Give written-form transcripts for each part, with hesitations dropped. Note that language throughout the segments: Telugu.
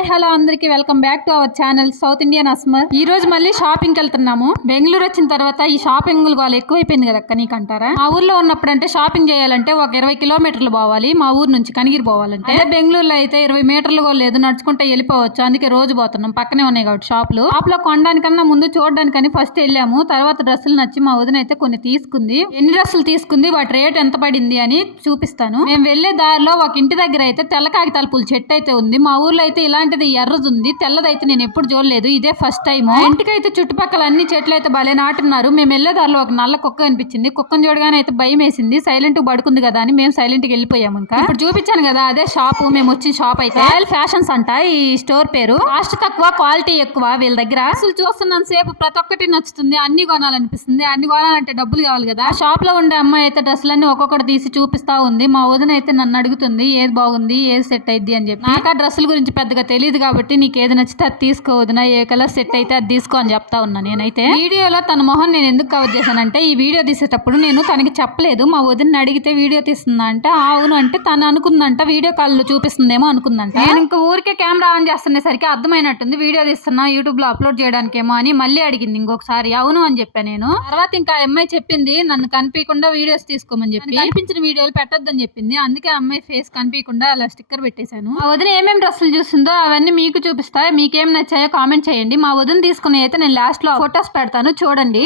హాయ్ హలో అందరికి welcome back to our channel South Indian అస్మర్. ఈ రోజు మళ్ళీ షాపింగ్ కి వెళ్తున్నాము. బెంగళూరు వచ్చిన తర్వాత ఈ షాపింగ్ గోల ఎక్కువైపోయింది కదా నీకంటారా. మా ఊర్లో ఉన్నప్పుడు అంటే షాపింగ్ చేయాలంటే ఒక 20 కిలోమీటర్లు పోవాలి. మా ఊరు నుంచి కనిగిరి పోవాలంటే బెంగళూరులో అయితే 20 మీటర్లు కూడా లేదు, నడుచుకుంటే వెళ్ళిపోవచ్చు. అందుకే రోజు పోతున్నాం, పక్కనే ఉన్నాయి కాబట్టి షాపులు. షాప్ లో కొనడానికన్నా ముందు చూడడానికని ఫస్ట్ వెళ్ళాము. తర్వాత డ్రెస్సులు నచ్చి మా వదిన అయితే కొన్ని తీసుకుంది. ఎన్ని డ్రెస్సులు తీసుకుంది, వాటి రేట్ ఎంత పడింది అని చూపిస్తాను. మేము వెళ్లే దారిలో ఒక ఇంటి దగ్గర అయితే తెల్ల కాగితాల పూల చెట్టు అయితే ఉంది. మా ఊర్లో అయితే ఇలాంటిది ఎర్రది ఉంది, తెల్లదైతే నేను ఎప్పుడు చూడలేదు, ఇదే ఫస్ట్ టైం. ఇంటికైతే చుట్టుపక్కల అన్ని చెట్లు అయితే భలే నాటున్నారు. మేము వెళ్లే దారిలో ఒక నల్ల కుక్క కనిపించింది. కుక్కను చూడగానే అయితే భయం వేసింది. సైలెంట్ పడుకుంది కదా అని మేము సైలెంట్ గా వెళ్ళిపోయాము. ఇంకా ఇప్పుడు చూపించాను కదా అదే షాప్. మేము వచ్చిన షాప్ అయితే రాయల్ ఫ్యాషన్స్ అంట ఈ స్టోర్ పేరు. కాస్ట్ తక్కువ, క్వాలిటీ ఎక్కువ వీళ్ళ దగ్గర. అసలు చూస్తున్నాను సేపు ప్రతి ఒక్కటి నచ్చుతుంది, అన్ని కొనాలనిపిస్తుంది. అన్ని కొనాలంటే డబ్బులు కావాలి కదా. షాప్ లో ఉండే అమ్మాయి అయితే డ్రెస్సులన్నీ ఒక్కొక్కటి తీసి చూపిస్తా ఉంది. మా వదిన అయితే నన్ను అడుగుతుంది ఏది బాగుంది, ఏది సెట్ అయింది అని చెప్పి. నాకు ఆ డ్రెస్సుల గురించి పెద్దగా తెలియదు కాబట్టి నీకు ఏది నచ్చితే అది తీసుకోవద్దునా, ఏ కలర్ సెట్ అయితే అది తీసుకో అని చెప్తా ఉన్నా. నేనైతే వీడియోలో తన మొహం నేను ఎందుకు కవర్ చేశానంటే ఈ వీడియో తీసేటప్పుడు నేను తనకి చెప్పలేదు. మా వదిన అడిగితే వీడియో తీస్తుందా అంటే అవును అంటే తను అనుకుందంట వీడియో కాల్ లో చూపిస్తుందేమో అనుకుందంట. నేను ఇంకా ఊరికే కెమెరా ఆన్ చేస్తున్నసరికి అర్థమైనట్టుంది వీడియో తీస్తున్నా యూట్యూబ్ లో అప్లోడ్ చేయడానికేమో అని మళ్ళీ అడిగింది ఇంకొకసారి. అవును అని చెప్పా నేను. తర్వాత ఇంకా అమ్మాయి చెప్పింది నన్ను కనిపించకుండా వీడియోస్ తీసుకోమని చెప్పి, కనిపించిన వీడియోలు పెట్టొద్దని చెప్పింది. అందుకే అమ్మాయి ఫేస్ కనిపించకుండా అలా స్టిక్కర్ పెట్టేశాను. మా వదిన ఏమేమి డ్రెస్సులు చూస్తుందో అవన్నీ మీకు చూపిస్తా. మీకేం నచ్చాయో కామెంట్ చేయండి. మా వదిన తీసుకునే అయితే నేను లాస్ట్ లో ఫొటోస్ పెడతాను చూడండి.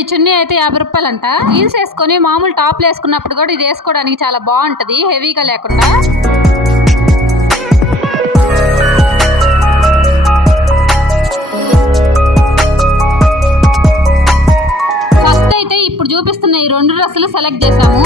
ఈ చున్నీ అయితే 50 రూపాయలంట. జీన్స్ వేసుకొని మామూలు టాప్లు వేసుకున్నప్పుడు కూడా ఇది వేసుకోవడానికి చాలా బాగుంటది, హెవీగా లేకుండా. ఫస్ట్ అయితే ఇప్పుడు చూపిస్తున్న ఈ 2 డ్రెస్సులు సెలెక్ట్ చేసాము.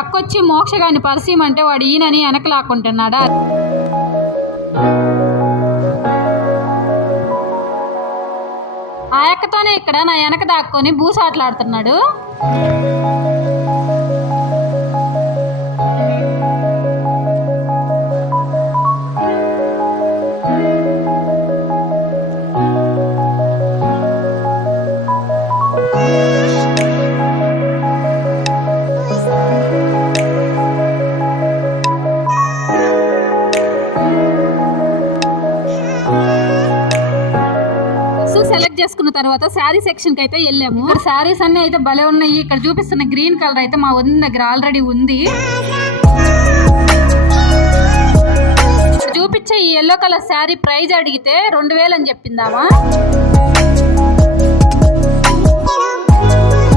అక్క వచ్చి మోక్షగాన్ని పరిచయమంటే వాడు ఈయనని వెనక లాక్కుంటున్నాడా. ఆ అక్కతోనే ఇక్కడ నా వెనక దాక్కొని బూసాట్లాడుతున్నాడు. సెలెక్ట్ చేసుకున్న తర్వాత శారీ సెక్షన్ కి అయితే వెళ్ళాము. ఇక్కడ శారీస్ అన్ని అయితే భలే ఉన్నాయి. ఇక్కడ చూపిస్తున్న గ్రీన్ కలర్ అయితే మా వదిన దగ్గర ఆల్రెడీ ఉంది. చూపించే ఈ ఎల్లో కలర్ శారీ ప్రైజ్ అడిగితే 2000 అని చెప్పిందామా.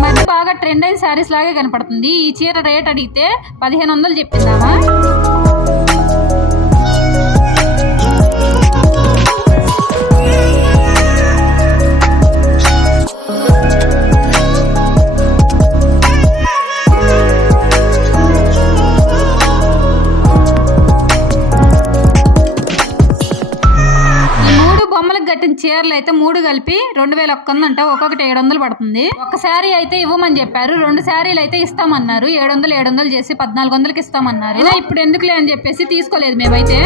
మధ్య బాగా ట్రెండ్ అయిన శారీస్ లాగే కనపడుతుంది. ఈ చీర రేట్ అడిగితే 1500 చెప్పిందామా. కట్టిన చీరలు అయితే 3 కలిపి 2001 అంట. ఒక్కొక్కటి 700 పడుతుంది. ఒక శారీ అయితే ఇవ్వమని చెప్పారు. 2 శారీలు అయితే ఇస్తామన్నారు. 700 చేసి 1400కి ఇస్తామన్నారు. ఇలా ఇప్పుడు ఎందుకులే అని చెప్పేసి తీసుకోలేదు మేమైతే.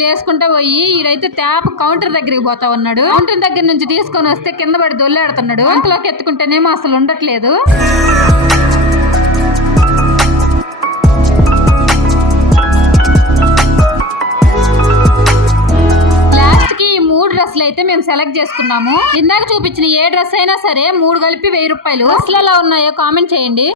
లేసుకుంటా పోయి ఈడైతే ట్యాప్ కౌంటర్ దగ్గరికి పోతా ఉన్నాడు. కౌంటర్ దగ్గర నుంచి తీసుకొని వస్తే కింద పడి దొల్లాడుతున్నాడు. అంతలోకి ఎత్తుకుంటేనేమో అసలు ఉండట్లేదు. లాస్ట్ కి 3 డ్రెస్సులు అయితే మేము సెలెక్ట్ చేసుకున్నాము. ఇందాక చూపించిన ఏ డ్రెస్ అయినా సరే 3 కలిపి 1000 రూపాయలు. డ్రెస్సులు ఎలా ఉన్నాయో కామెంట్ చేయండి.